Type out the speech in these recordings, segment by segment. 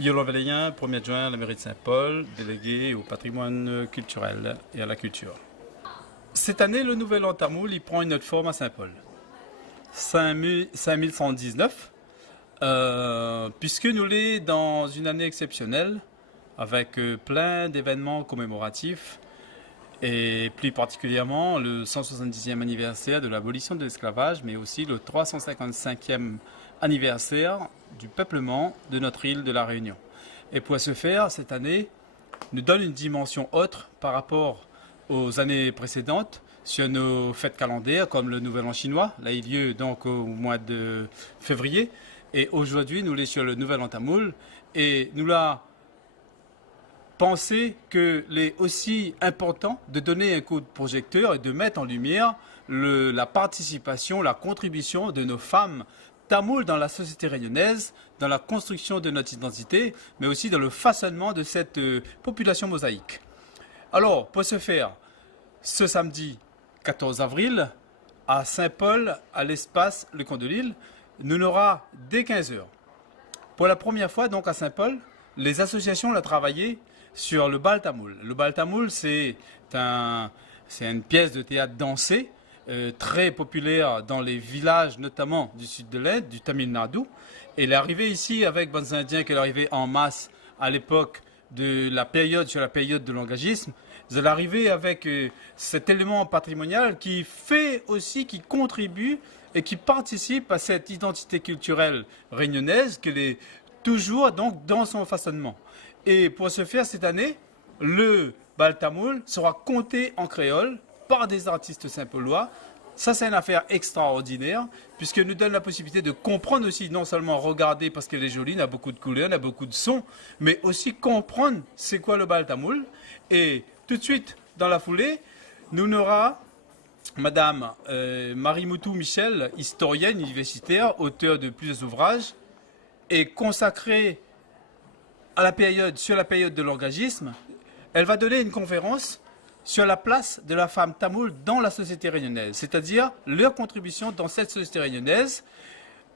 Yolande Valléien, premier adjoint à la mairie de Saint-Paul, délégué au patrimoine culturel et à la culture. Cette année, le Nouvel An tamoul, il prend une autre forme à Saint-Paul. 5119, puisque nous l'est dans une année exceptionnelle, avec plein d'événements commémoratifs, et plus particulièrement le 170e anniversaire de l'abolition de l'esclavage, mais aussi le 355e anniversaire du peuplement de notre île de la Réunion. Et pour ce faire, cette année nous donne une dimension autre par rapport aux années précédentes sur nos fêtes calendaires, comme le Nouvel An chinois, là il y a lieu donc au mois de février, et aujourd'hui nous sommes sur le Nouvel An tamoul, et nous l'avons pensé qu'il est aussi important de donner un coup de projecteur et de mettre en lumière la participation, la contribution de nos femmes tamouls dans la société réunionnaise, dans la construction de notre identité, mais aussi dans le façonnement de cette population mosaïque. Alors, pour ce faire, ce samedi 14 avril, à Saint-Paul, à l'espace Le Camp de l'Île, nous aura dès 15 heures. Pour la première fois, donc à Saint-Paul, les associations ont travaillé sur le bal tamoul. Le bal tamoul, c'est une pièce de théâtre dansée, très populaire dans les villages, notamment du sud de l'Inde, du Tamil Nadu. Et elle est arrivée ici avec Bandes Indiens, qu'elle est arrivée en masse à l'époque de la période, sur la période de l'engagisme. Elle est arrivée avec cet élément patrimonial qui fait aussi, qui contribue et qui participe à cette identité culturelle réunionnaise qu'elle est toujours donc dans son façonnement. Et pour ce faire, cette année, le bal tamoul sera conté en créole par des artistes saint-paulois. Ça, c'est une affaire extraordinaire, puisque nous donne la possibilité de comprendre aussi, non seulement regarder parce qu'elle est jolie, il y a beaucoup de couleurs, il y a beaucoup de sons, mais aussi comprendre c'est quoi le bal tamoul. Et tout de suite, dans la foulée, nous aurons Madame Marie Moutou Michel, historienne universitaire, auteure de plusieurs ouvrages, et consacrée à la période, sur la période de l'engagisme. Elle va donner une conférence sur la place de la femme tamoule dans la société réunionnaise, c'est-à-dire leur contribution dans cette société réunionnaise.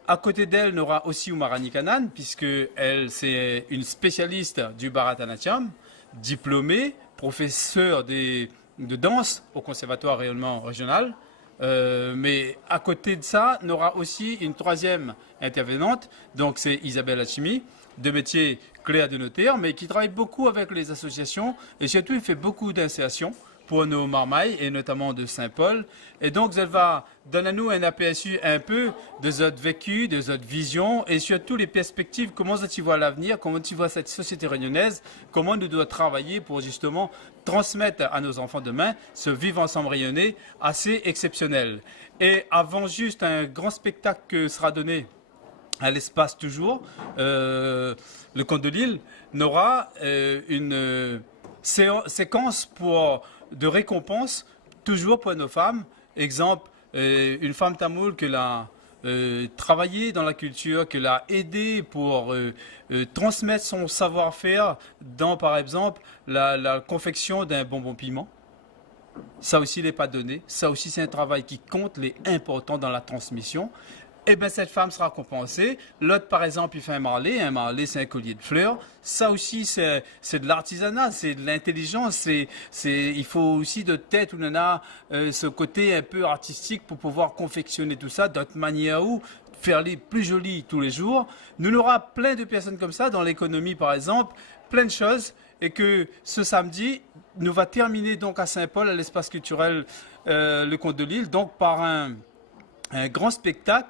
À côté d'elle, on aura aussi Oumarani Kanan, puisqu'elle, c'est une spécialiste du Bharatanatyam, diplômée, professeure de danse au Conservatoire rayonnement régional. Mais à côté de ça, on aura aussi une troisième intervenante, donc c'est Isabelle Hachimi, de métier clerc de notaire, mais qui travaille beaucoup avec les associations et surtout il fait beaucoup d'insertion pour nos marmailles et notamment de Saint-Paul. Et donc elle va donner à nous un aperçu un peu de notre vécu, de notre vision et surtout les perspectives, comment tu vois l'avenir, comment tu vois cette société réunionnaise, comment nous devons travailler pour justement transmettre à nos enfants demain ce vivre ensemble rayonné assez exceptionnel. Et avant juste un grand spectacle que sera donné à l'espace toujours, le Camp de l'Île n'aura une séquence de récompense toujours pour nos femmes. Exemple, une femme tamoule que l'a travaillé dans la culture, que l'a aidé pour transmettre son savoir-faire dans, par exemple, la confection d'un bonbon piment. Ça aussi, il n'est pas donné. Ça aussi, c'est un travail qui compte, il est important dans la transmission. Eh bien, cette femme sera compensée. L'autre, par exemple, il fait un marlet. Un marlet, c'est un collier de fleurs. Ça aussi, c'est de l'artisanat, c'est de l'intelligence. Il faut aussi de tête où on a ce côté un peu artistique pour pouvoir confectionner tout ça d'autre manière ou faire les plus jolis tous les jours. Nous aurons plein de personnes comme ça dans l'économie, par exemple, plein de choses. Et que ce samedi, nous va terminer donc à Saint-Paul, à l'espace culturel Le Camp de l'Île, donc par un grand spectacle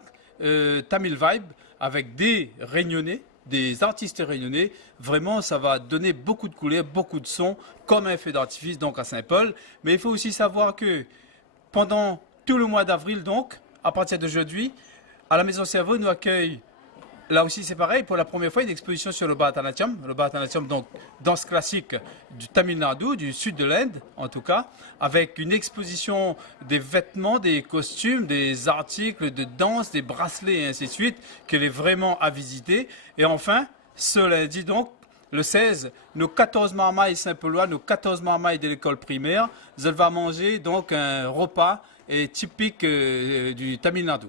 Tamil Vibe avec des réunionnais, des artistes réunionnais. Vraiment, ça va donner beaucoup de couleurs, beaucoup de sons, comme un feu d'artifice donc à Saint-Paul. Mais il faut aussi savoir que pendant tout le mois d'avril, donc, à partir d'aujourd'hui, à la Maison Cerveau, nous accueille. Là aussi, c'est pareil, pour la première fois, une exposition sur le Bharatanatyam. Le Bharatanatyam, donc, danse classique du Tamil Nadu, du sud de l'Inde, en tout cas, avec une exposition des vêtements, des costumes, des articles de danse, des bracelets et ainsi de suite, qu'elle est vraiment à visiter. Et enfin, ce lundi, donc, le 16, nos 14 marmailles Saint-Paulois, nos 14 marmailles de l'école primaire, elles vont manger donc un repas typique du Tamil Nadu.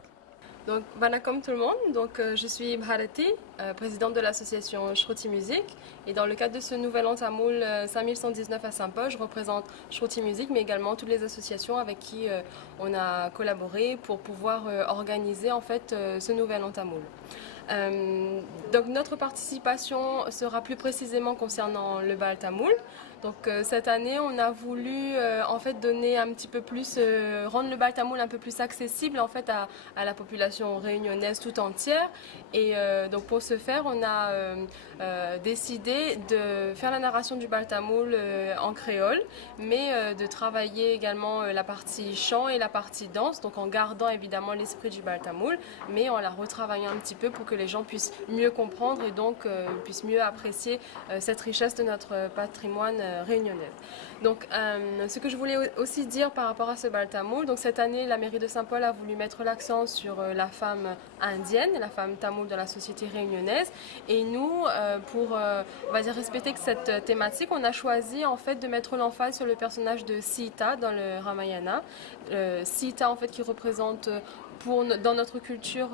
Donc, Vanakkam tout le monde, donc, je suis Bharati, présidente de l'association Shruti Music. Et dans le cadre de ce nouvel an tamoul 5119 à Saint-Paul, je représente Shruti Music, mais également toutes les associations avec qui on a collaboré pour pouvoir organiser en fait ce nouvel an tamoul. Donc notre participation sera plus précisément concernant le bal tamoul. Donc cette année, on a voulu en fait donner un petit peu plus, rendre le bal tamoul un peu plus accessible en fait à la population réunionnaise tout entière. Et donc pour ce faire, on a décidé de faire la narration du bal tamoul en créole, mais de travailler également la partie chant et la partie danse, donc en gardant évidemment l'esprit du bal tamoul, mais en la retravaillant un petit peu pour que les gens puissent mieux comprendre et donc puissent mieux apprécier cette richesse de notre patrimoine réunionnais. Donc ce que je voulais aussi dire par rapport à ce bal tamoul, donc cette année la mairie de Saint-Paul a voulu mettre l'accent sur la femme indienne, la femme tamoul de la société réunionnaise, et nous pour on va dire respecter cette thématique, on a choisi en fait de mettre l'emphase sur le personnage de Sita dans le Ramayana. Sita en fait qui représente dans notre culture,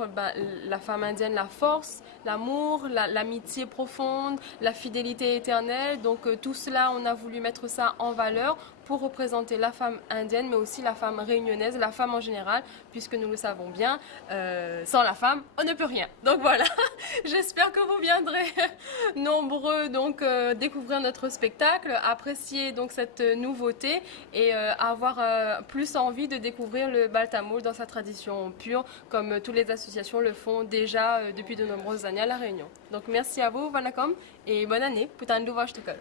la femme indienne, la force, l'amour, l'amitié profonde, la fidélité éternelle. Donc tout cela, on a voulu mettre ça en valeur pour représenter la femme indienne, mais aussi la femme réunionnaise, la femme en général, puisque nous le savons bien, sans la femme, on ne peut rien. Donc voilà, j'espère que vous viendrez nombreux donc découvrir notre spectacle, apprécier donc cette nouveauté et avoir plus envie de découvrir le bal tamoul dans sa tradition pure, comme toutes les associations le font déjà depuis de nombreuses années à La Réunion. Donc merci à vous, Vanakom, et bonne année, Putan Louvache Tukal.